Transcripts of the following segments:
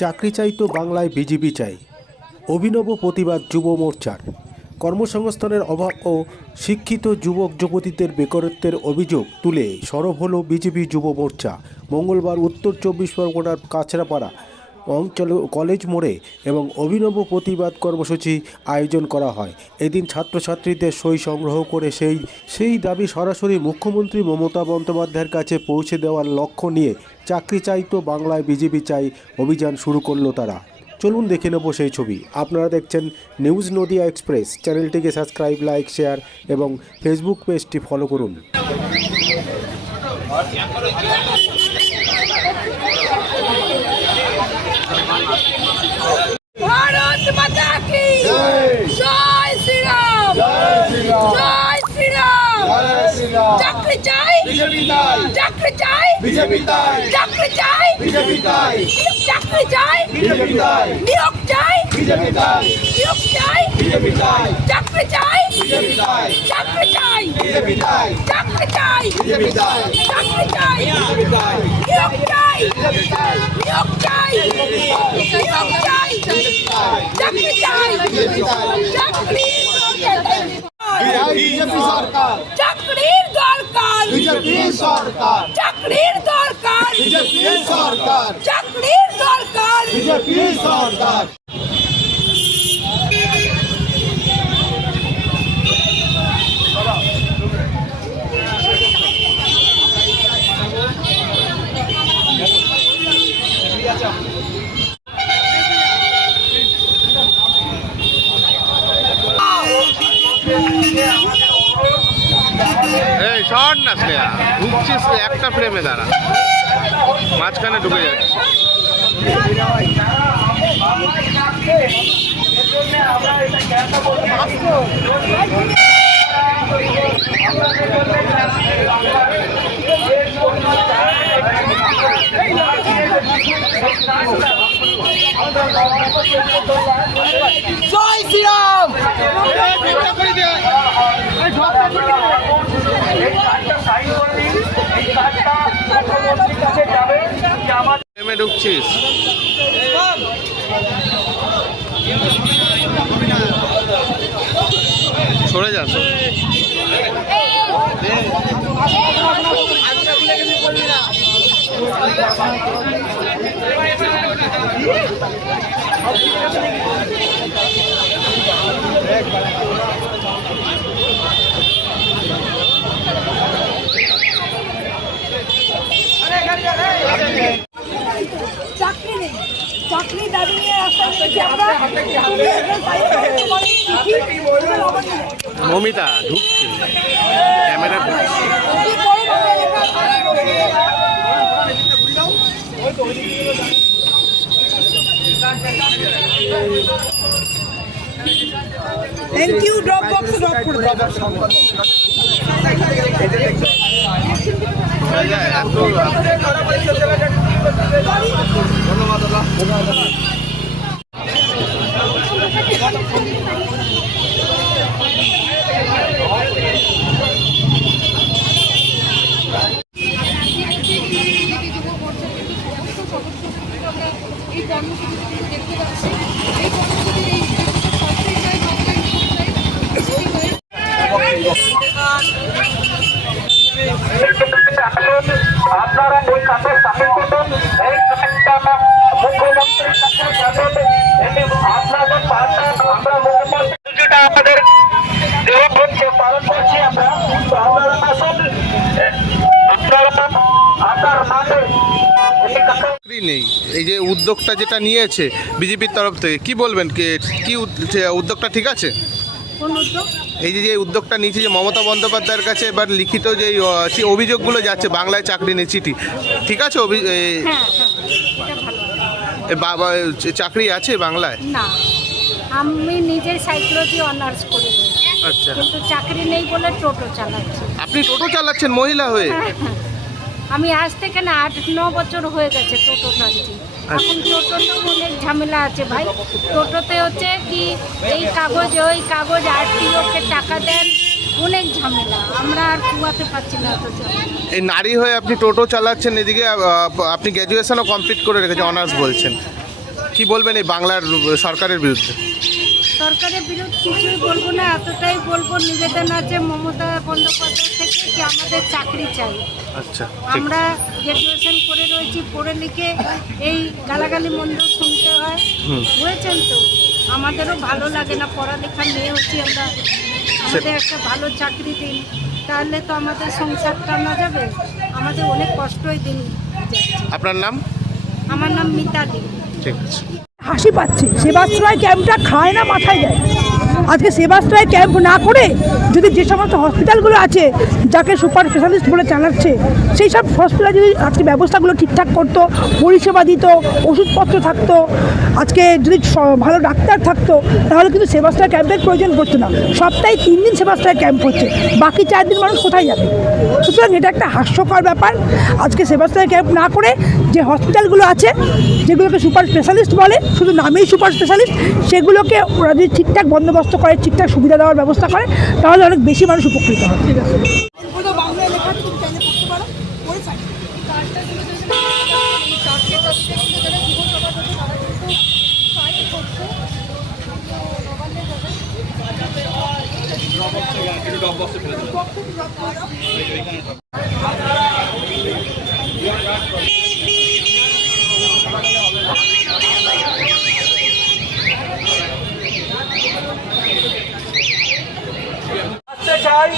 চাকরি চাই তো বাংলায় বিজেপি চাই, অভিনব প্রতিবাদ যুব মোর্চার। কর্মসংস্থানের অভাব ও শিক্ষিত যুবক যুবতীদের বেকারত্বের অভিযোগ তুলে সরব হলো বিজেপি যুব মোর্চা। মঙ্গলবার উত্তর 24 পরগনার কাছড়াপাড়া অঞ্চল কলেজ মোড়ে এবং অভিনব প্রতিবাদ কর্মসূচি আয়োজন করা হয়। এদিন ছাত্রছাত্রীদের সই সংগ্রহ করে সেই দাবি সরাসরি মুখ্যমন্ত্রী মমতা বন্দ্যোপাধ্যায়ের কাছে পৌঁছে দেওয়ার লক্ষ্য নিয়ে চাকরি চাই তো বাংলায় বিজেপি চাই অভিযান শুরু করলো তারা। চলুন দেখে নেব সেই ছবি। আপনারা দেখছেন নিউজ নদিয়া এক্সপ্রেস। চ্যানেলটিকে সাবস্ক্রাইব, লাইক, শেয়ার এবং ফেসবুক পেজটি ফলো করুন। भारत माता की जय श्री राम, जय श्री राम। चाकरी चाই বিজেপি চাই, চাকরি চাই বিজেপি চাই, চাকরি চাই বিজেপি চাই, চাকরি চাই বিজেপি চাই, নিয়োগ চাই বিজেপি চাই, নিয়োগ চাই বিজেপি চাই, চাকরি চাই বিজেপি চাই, চাকরি চাই বিজেপি চাই, চাকরি চাই বিজেপি চাই, চাকরি চাই বিজেপি চাই, নিয়োগ চাই বিজেপি চাই, নিয়োগ চাই বিজেপি চাই, নিয়োগ চাই বিজেপি চাই, চাকরি চাই বিজেপি চাই, চাকরি বিজেপি সরকার, চাকরির দরকার বিজেপি সরকার, চাকরির দরকার বিজেপি সরকার, চাকরির দরকার বিজেপি সরকার। এই শর্ট না শ্রেয়া, ঢুকছিস একটা ফ্রেমে দাঁড়া, মাঝখানে ঢুকে যাচ্ছে। জয় শ্রীরাম। ফ্রেমে ঢুকছিস, সরে যা। চাকরি নেই, চাকরি দাবি নিয়ে রাস্তায় নেমেছি আমরা। মমিতা ঢুকছে, ক্যামেরা ঢুকছে। Thank you. Drop box drop করে দাও। এই কর্মসূচি দেখতে পাচ্ছি, এই কর্মসূচির আপনারা এই কাজে সামিল করুন। এই কাজটা মুখ্যমন্ত্রীর কাছে যাবেন। আপনাদের পাশে আমরা মুখ্যমন্ত্রীটা আমাদের দেহভূমিকে পালন করছি আমরা। আপনারা আসুন, আপনারা আপনার মাঠে চাকরি নেই, এই যে উদ্যোগটা যেটা নিয়েছে বিজেপির তরফ থেকে, কি বলবেন? কি উদ্যোগটা ঠিক আছে? এই যে উদ্যোগটা নিয়েছে যে মমতা বন্দ্যোপাধ্যায়ের কাছে এবার লিখিত যে অভিযোগগুলো যাচ্ছে বাংলায় চাকরি নেই চিঠি, ঠিক আছে? বাবা চাকরি আছে বাংলায়? না, আমি নিজের সাইকোলজি অনার্স করে, আচ্ছা, কিন্তু চাকরি নেই বলে টোটো চালাচ্ছি। আপনি টোটো চালাচ্ছেন মহিলা হয়ে? আমি আজ থেকে না 8-9 বছর হয়ে গেছে টোটো চালাচ্ছি। এখন টোটোতে অনেক ঝামেলা আছে ভাই। টোটোতে হচ্ছে কি এই কাগজ ওই কাগজ, আরটিওকে টাকা দেন, অনেক ঝামেলা, আমরা আর কুয়াতে পারছি না এত ঝামেলা। এই নারী হয়ে আপনি টোটো চালাচ্ছেন, এদিকে আপনি গ্র্যাজুয়েশনও কমপ্লিট করে রেখেছেন, অনার্স বলছেন, কি বলবেন এই বাংলার সরকারের বিরুদ্ধে? সরকারের বিরুদ্ধে কিছুই বলবো না, এতটাই বলবো নিবেদন আছে মমতা বন্দ্যোপাধ্যায় থেকে কি আমাদের চাকরি চাই। আচ্ছা, ঠিক। আমরা গ্র্যাজুয়েশন করে রয়েছি, পড়ে লিখে এই গালাগালি মন্দ শুনতে হয়, বুঝেছেন তো? আমাদেরও ভালো লাগে না, পড়ালেখা মেয়ে হচ্ছি আমরা, আমাদের একটা ভালো চাকরি দিন, তাহলে তো আমাদের সংসার টানা যাবে। আমাদের অনেক কষ্টই দিন যাচ্ছে। আপনার নাম? আমার নাম মিতাদি। ঠিক আছে। হাসি পাচ্ছে, সেবাশ্রয় ক্যাম্পটা খায় না, মাথায় দেয়। আজকে সেবাশ্রয় ক্যাম্প না করে যদি যে সমস্ত হসপিটালগুলো আছে যাকে সুপার স্পেশালিস্ট বলে চালাচ্ছে, সেই সব হসপিটাল যদি আজকে ব্যবস্থাগুলো ঠিকঠাক করতো, পরিষেবা দিত, ওষুধপত্র থাকতো, আজকে যদি ভালো ডাক্তার থাকতো, তাহলে কিন্তু সেবাশ্রয় ক্যাম্পের প্রয়োজন পড়তো না। সপ্তাহে 3 দিন সেবাশ্রয় ক্যাম্প হচ্ছে, বাকি 4 দিন মানুষ কোথায় যাবে? সুতরাং এটা একটা হাস্যকর ব্যাপার। আজকে সেবাশ্রয় ক্যাম্প না করে যে হসপিটালগুলো আছে, যেগুলোকে সুপার স্পেশালিস্ট বলে, শুধু নামেই সুপার স্পেশালিস্ট, সেগুলোকে ওরা যদি ঠিকঠাক বন্দোবস্ত করে, ঠিকঠাক সুবিধা দেওয়ার ব্যবস্থা করে, তাহলে অনেক বেশি মানুষ উপকৃত হবে। ঠিক আছে, বাংলায় লেখা আছে, তুমি চাইলে পড়তে পারো, পড়ে থাকি। কার্ডটা দিলে তো সেটা এই চারটে তারিখে কিন্তু যারা বিধানসভা করছে তারা কিন্তু ফাইল করছে, নবান্নে আসতে চাই,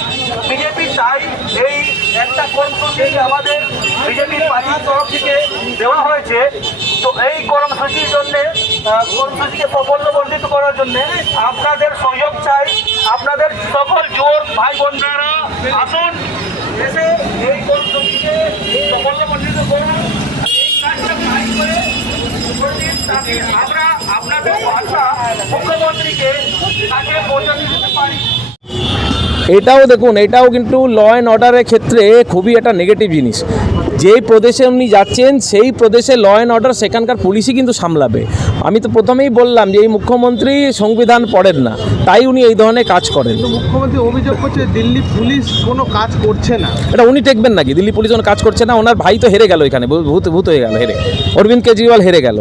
বিজেপি চাই, এই একটা কর্মসূচি আমাদের বিজেপির পার্টির তরফ থেকে দেওয়া হয়েছে। তো এই কর্মসূচির জন্যে, কর্মসূচিকে প্রবর্তিত করার জন্যে আপনাদের সহযোগ চাই। আপনাদের সকল যুবক ভাই বোনেরা আসুন, এসে এই কর্মসূচিকে প্রবর্তিত করুন। এই কাজটা ভাই করে তাকে আমরা আপনাদের বার্তা মুখ্যমন্ত্রীকে তাকে পৌঁছে দিতে পারি। এটাও দেখুন, এটাও কিন্তু ল অ্যান্ড অর্ডারের ক্ষেত্রে খুবই একটা নেগেটিভ জিনিস। যেই প্রদেশে উনি যাচ্ছেন সেই প্রদেশে ল অ্যান্ড অর্ডার সেখানকার পুলিশই কিন্তু সামলাবে। আমি তো প্রথমেই বললাম যে এই মুখ্যমন্ত্রী সংবিধান পড়েন না, তাই উনি এই ধরনের কাজ করেন। মুখ্যমন্ত্রী অভিযোগ করছে দিল্লি পুলিশ কোনো কাজ করছে না। এটা উনি দেখবেন নাকি দিল্লি পুলিশ কোনো কাজ করছে না? ওনার ভাই তো হেরে গেল, এখানে ভূত হয়ে গেল, হেরে অরবিন্দ কেজরিওয়াল হেরে গেল।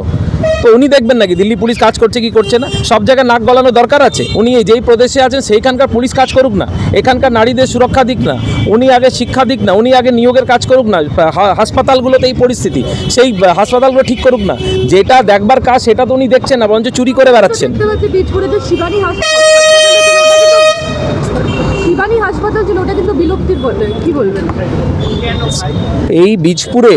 তো উনি দেখবেন নাকি দিল্লি পুলিশ কাজ করছে কি করছে না? সব জায়গায় নাক গলানো দরকার আছে। উনি যেই প্রদেশে আছেন সেইখানকার পুলিশ কাজ করুক না, এখানকার নারীদের সুরক্ষা দিক না, উনি আগে শিক্ষা দিক না, উনি আগে নিয়োগের কাজ করুক না, হাসপাতালগুলোতে এই পরিস্থিতি, সেই হাসপাতালগুলো ঠিক করুক না। যেটা দেখবার কাজ সেটা তো উনি দেখছেন না, বরঞ্চ চুরি করে বেড়াচ্ছেন। শিবানী হাসপাতাল ছিল, ওটা কিন্তু বিলুপ্তির পথে, কি বলবেন? এই বীজপুরে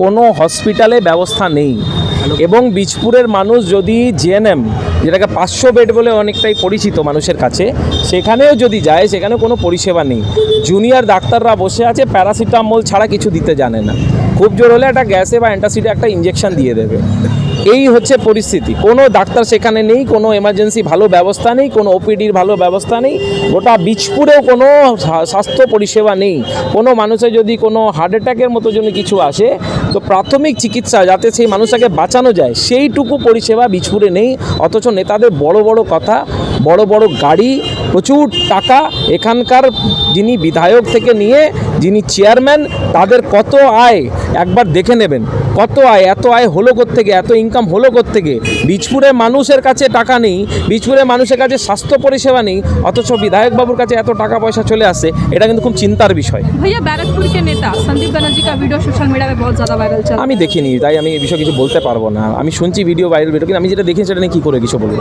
কোনো হসপিটালে ব্যবস্থা নেই, এবং বীজপুরের মানুষ যদি জিএনএম, যেটাকে 500 বেড বলে অনেকটাই পরিচিত মানুষের কাছে, সেখানেও যদি যায়, সেখানে কোনো পরিষেবা নেই। জুনিয়র ডাক্তাররা বসে আছে, প্যারাসিটামল ছাড়া কিছু দিতে জানে না। খুব জোর হলে একটা গ্যাসে বা অ্যান্টাসিডে একটা ইঞ্জেকশন দিয়ে দেবে। এই হচ্ছে পরিস্থিতি। কোনো ডাক্তার সেখানে নেই, কোনো এমার্জেন্সি ভালো ব্যবস্থা নেই, কোনো ওপিডির ভালো ব্যবস্থা নেই। গোটা বীজপুরেও কোনো স্বাস্থ্য পরিষেবা নেই। কোনো মানুষের যদি কোনো হার্ট অ্যাটাকের মতো যদি কিছু আসে, তো প্রাথমিক চিকিৎসা যাতে সেই মানুষটাকে বাঁচানো যায়, সেইটুকু পরিষেবা বীজপুরে নেই। অথচ নেতাদের বড় বড় কথা, বড় বড় গাড়ি, প্রচুর টাকা, এখানকার যিনি বিধায়ক থেকে নিয়ে যিনি চেয়ারম্যান, তাদের কত আয় একবার দেখে নেবেন। কত আয়, এত আয় হলো কোত্থেকে, এত ইনকাম হলো কোত্থেকে? বীজপুরের মানুষের কাছে টাকা নেই, বীজপুরের মানুষের কাছে স্বাস্থ্য পরিষেবা নেই, অথচ বিধায়কবাবুর কাছে এত টাকা পয়সা চলে আসে। এটা কিন্তু খুব চিন্তার বিষয়। भैया बैरकपुर के नेता संदीप बनर्जी का वीडियो सोशल मीडिया में बहुत ज़्यादा वायरल चल रहा है। আমি দেখিনি, তাই আমি এই বিষয়ে কিছু বলতে পারবো না। আমি শুনছি ভিডিও ভাইরাল ভিডিও, কিন্তু আমি যেটা দেখি সেটা নিয়ে কী করে কিছু বলবো।